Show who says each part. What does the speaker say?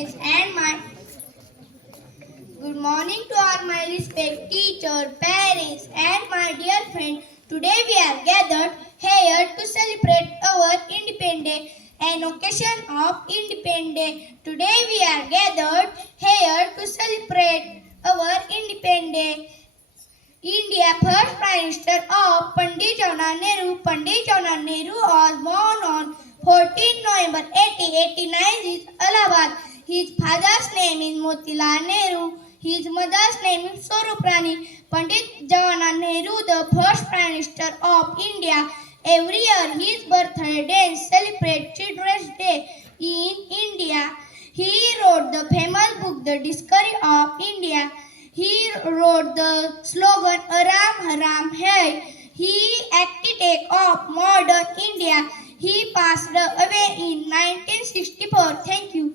Speaker 1: and my good morning to all my respected teacher, parents, and my dear friend. Today we are gathered here to celebrate our Independence an occasion of Independence. Today we are gathered here to celebrate our Independence. India first Prime Minister of Pandit Jawaharlal Nehru. Pandit Jawaharlal Nehru was born on 14 November 1889 in Allahabad. His father's name is Motilal Nehru. His mother's name is Swaruprani. Pandit Jawaharlal Nehru, the first Prime Minister of India. Every year his birthday day is celebrate Children's Day in India. He wrote the famous book The Discovery of India. He wrote the slogan Aram Haram Hai. He architect of modern India. He passed away in 1964. Thank you.